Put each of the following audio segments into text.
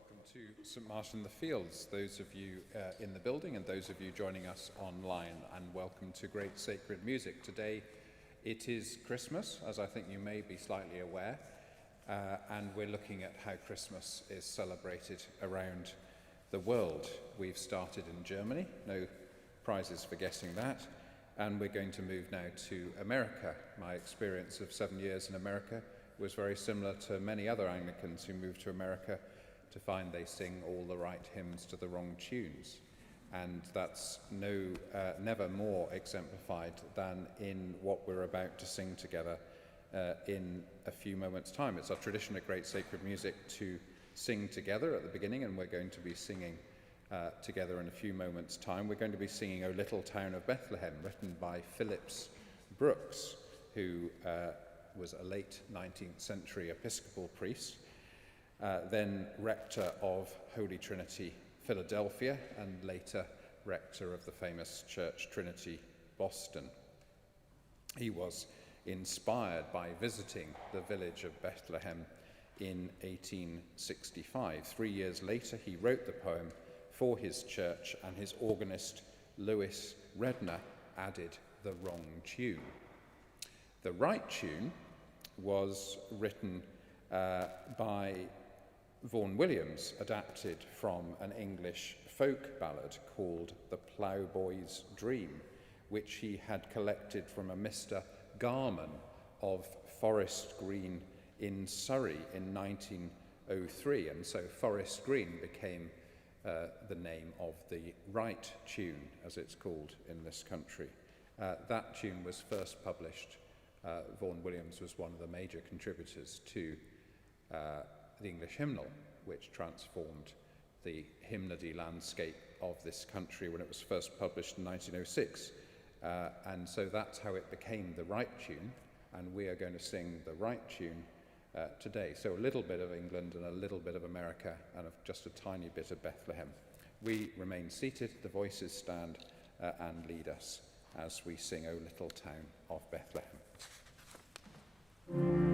Welcome to St Martin in the Fields, those of you in the building and those of you joining us online, and welcome to Great Sacred Music. Today it is Christmas, as I think you may be slightly aware, and we're looking at how Christmas is celebrated around the world. We've started in Germany, no prizes for guessing that, and we're going to move now to America. My experience of 7 years in America was very similar to many other Anglicans who moved to America to find they sing all the right hymns to the wrong tunes. And that's never more exemplified than in what we're about to sing together in a few moments' time. It's our tradition at Great Sacred Music to sing together at the beginning, and we're going to be singing together in a few moments' time. We're going to be singing O Little Town of Bethlehem, written by Phillips Brooks, who was a late 19th century Episcopal priest, then rector of Holy Trinity, Philadelphia, and later rector of the famous Church Trinity, Boston. He was inspired by visiting the village of Bethlehem in 1865. 3 years later, he wrote the poem for his church, and his organist, Louis Redner, added the wrong tune. The right tune was written by Vaughan Williams, adapted from an English folk ballad called The Ploughboy's Dream, which he had collected from a Mr. Garman of Forest Green in Surrey in 1903, and so Forest Green became the name of the right tune, as it's called in this country. That tune was first published. Vaughan Williams was one of the major contributors to the English hymnal, which transformed the hymnody landscape of this country when it was first published in 1906. And so that's how it became the right tune, and we are going to sing the right tune today. So a little bit of England and a little bit of America and just a tiny bit of Bethlehem. We remain seated, the voices stand and lead us as we sing O Little Town of Bethlehem. Amen.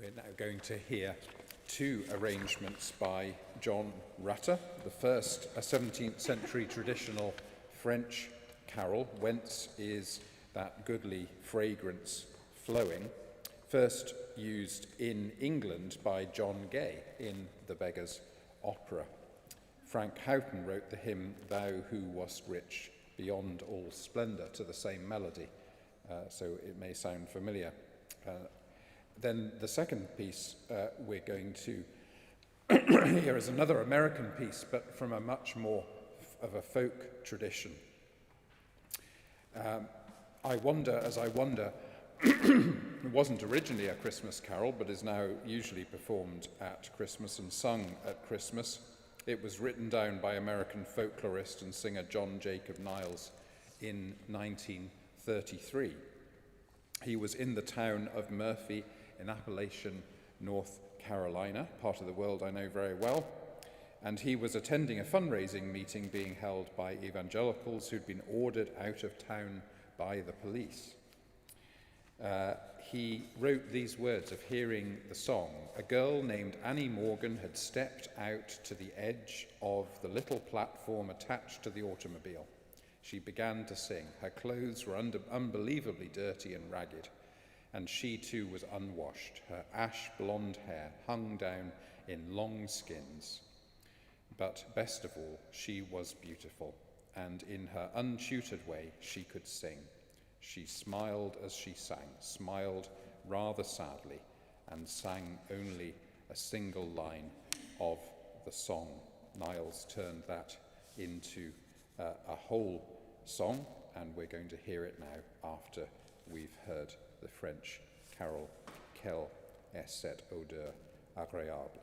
We're now going to hear two arrangements by John Rutter. The first, a 17th century traditional French carol, Whence is that goodly fragrance flowing, first used in England by John Gay in The Beggar's Opera. Frank Houghton wrote the hymn, Thou Who Wast Rich Beyond All Splendour, to the same melody, so it may sound familiar. Then the second piece we're going to hear is another American piece, but from a much more of a folk tradition. I wonder, it wasn't originally a Christmas carol, but is now usually performed at Christmas and sung at Christmas. It was written down by American folklorist and singer John Jacob Niles in 1933. He was in the town of Murphy in Appalachian, North Carolina, part of the world I know very well, and he was attending a fundraising meeting being held by evangelicals who'd been ordered out of town by the police. He wrote these words of hearing the song. A girl named Annie Morgan had stepped out to the edge of the little platform attached to the automobile. She began to sing. Her clothes were unbelievably dirty and ragged, and she too was unwashed. Her ash blonde hair hung down in long skins. But best of all, she was beautiful, and in her untutored way, she could sing. She smiled as she sang, smiled rather sadly, and sang only a single line of the song. Niles turned that into a whole song, and we're going to hear it now after we've heard the French carol Quelle, celle, odeur, agreable.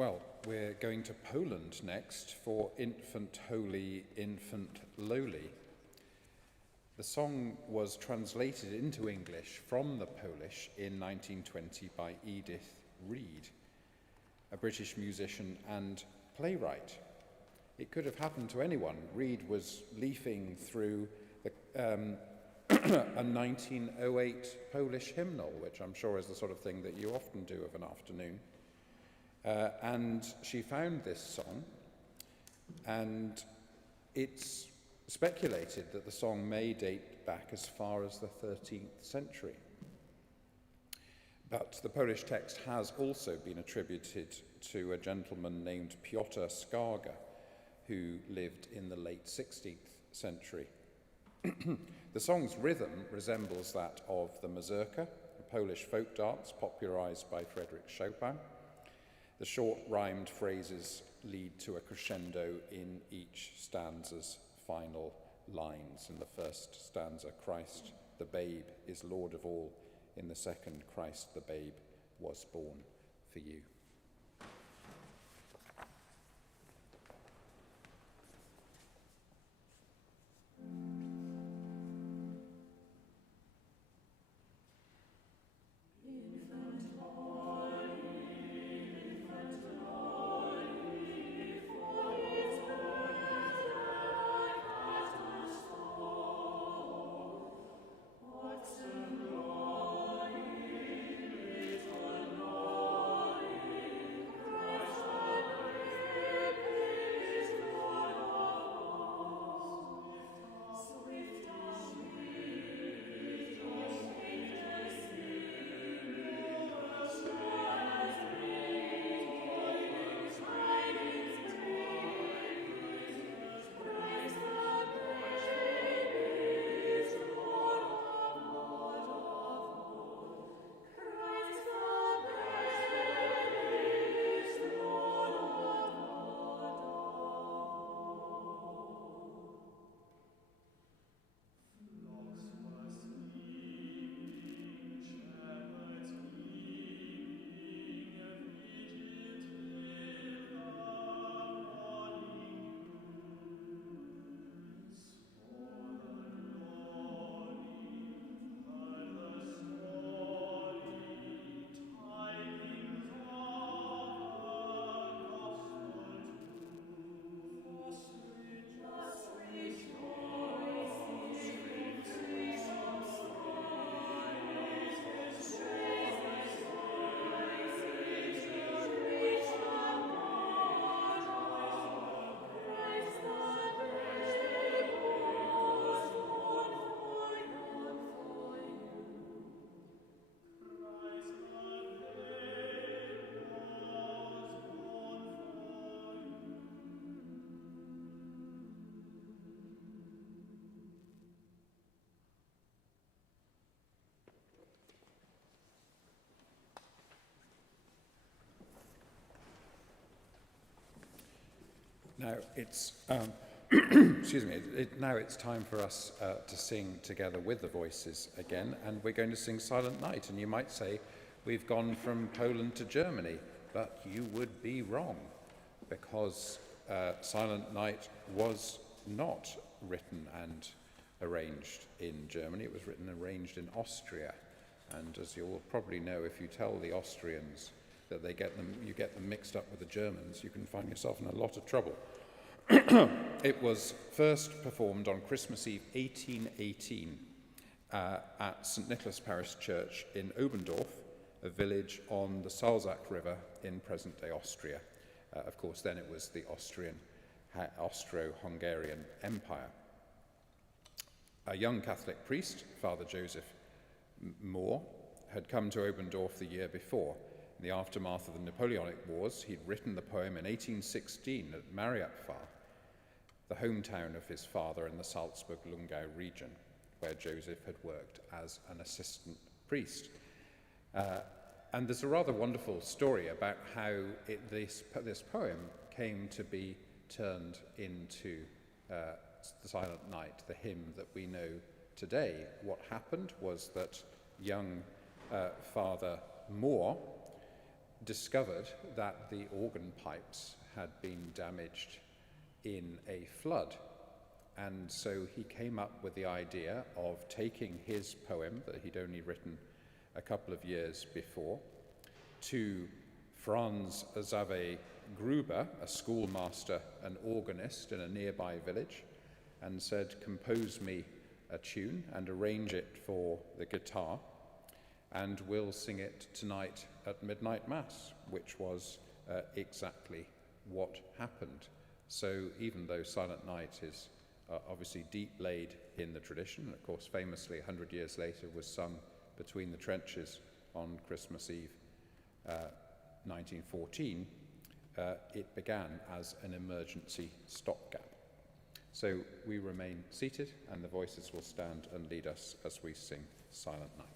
Well, we're going to Poland next for Infant Holy, Infant Lowly. The song was translated into English from the Polish in 1920 by Edith Reed, a British musician and playwright. It could have happened to anyone. Reed was leafing through a 1908 Polish hymnal, which I'm sure is the sort of thing that you often do of an afternoon. And she found this song, and it's speculated that the song may date back as far as the 13th century. But the Polish text has also been attributed to a gentleman named Piotr Skarga, who lived in the late 16th century. The song's rhythm resembles that of the mazurka, a Polish folk dance popularized by Frédéric Chopin. The short rhymed phrases lead to a crescendo in each stanza's final lines. In the first stanza, Christ the babe is Lord of all. In the second, Christ the babe was born for you. Now it's excuse me. Now it's time for us to sing together with the voices again, and we're going to sing Silent Night. And you might say we've gone from Poland to Germany, but you would be wrong, because Silent Night was not written and arranged in Germany. It was written and arranged in Austria, and as you'll probably know, if you tell the Austrians that you get them mixed up with the Germans, you can find yourself in a lot of trouble. It was first performed on Christmas Eve 1818 at St. Nicholas Parish Church in Oberndorf, a village on the Salzach River in present-day Austria. Of course, then it was the Austro-Hungarian Empire. A young Catholic priest, Father Joseph Moore, had come to Oberndorf the year before. In the aftermath of the Napoleonic Wars, he'd written the poem in 1816 at Mariapfarr, the hometown of his father in the Salzburg-Lungau region, where Joseph had worked as an assistant priest. And there's a rather wonderful story about how this poem came to be turned into the Silent Night, the hymn that we know today. What happened was that young Father Moore discovered that the organ pipes had been damaged in a flood. And so he came up with the idea of taking his poem that he'd only written a couple of years before to Franz Xaver Gruber, a schoolmaster and organist in a nearby village, and said, compose me a tune and arrange it for the guitar, and we'll sing it tonight at midnight mass, which was exactly what happened. So even though Silent Night is obviously deep laid in the tradition, and of course famously 100 years later was sung between the trenches on Christmas Eve 1914, it began as an emergency stopgap. So we remain seated, and the voices will stand and lead us as we sing Silent Night.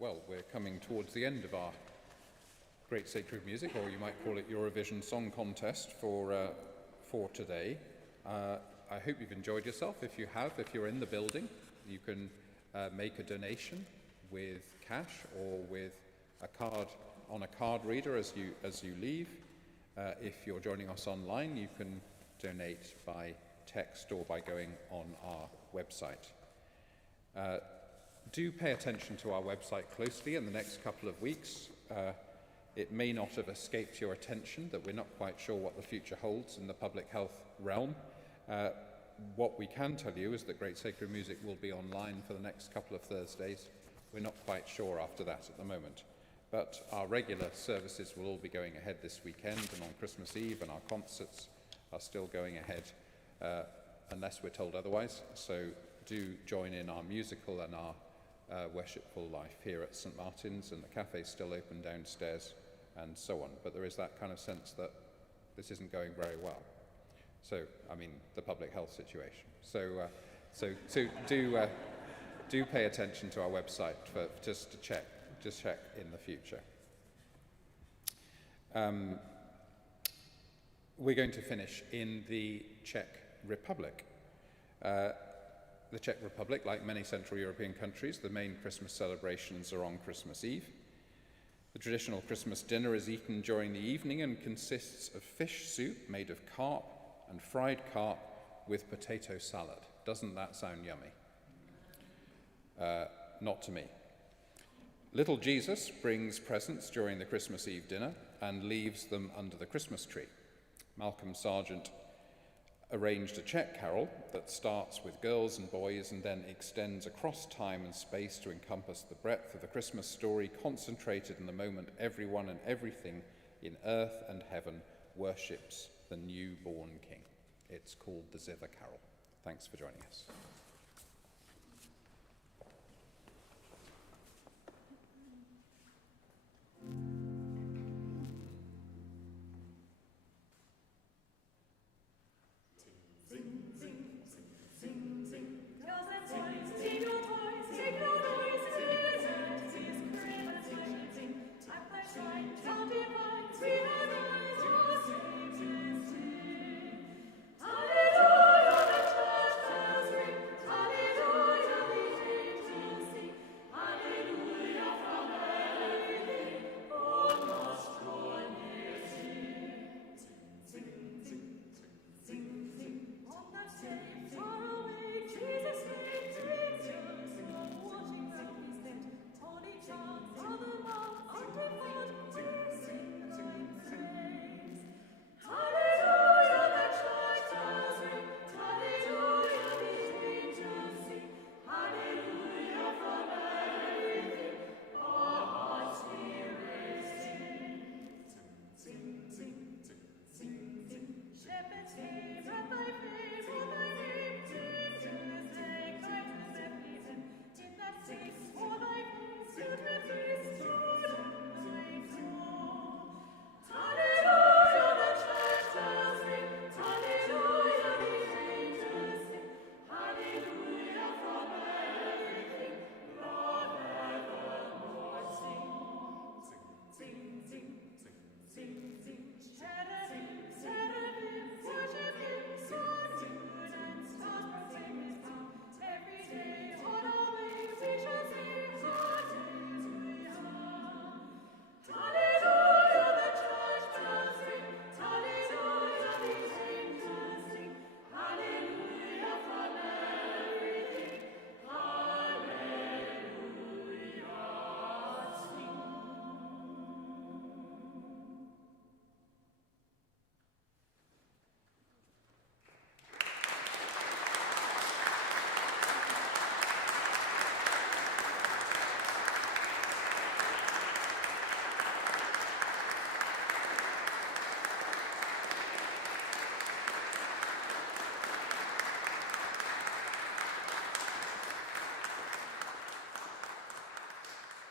Well, we're coming towards the end of our Great Sacred Music, or you might call it Eurovision Song Contest for today. I hope you've enjoyed yourself. If you have, if you're in the building, you can make a donation with cash or with a card on a card reader as you leave. If you're joining us online, you can donate by text or by going on our website. Do pay attention to our website closely in the next couple of weeks. It may not have escaped your attention that we're not quite sure what the future holds in the public health realm. What we can tell you is that Great Sacred Music will be online for the next couple of Thursdays. We're not quite sure after that at the moment. But our regular services will all be going ahead this weekend, and on Christmas Eve, and our concerts are still going ahead unless we're told otherwise. So do join in our musical and our worshipful life here at St. Martin's, and the cafe's still open downstairs and so on. But there is that kind of sense that this isn't going very well. So, I mean, the public health situation. So do do pay attention to our website just to check in the future. We're going to finish in the Czech Republic. The Czech Republic, like many Central European countries, the main Christmas celebrations are on Christmas Eve. The traditional Christmas dinner is eaten during the evening and consists of fish soup made of carp and fried carp with potato salad. Doesn't that sound yummy? Not to me. Little Jesus brings presents during the Christmas Eve dinner and leaves them under the Christmas tree. Malcolm Sargeant arranged a Czech carol that starts with girls and boys and then extends across time and space to encompass the breadth of the Christmas story, concentrated in the moment everyone and everything in earth and heaven worships the newborn King. It's called the Zither Carol. Thanks for joining us.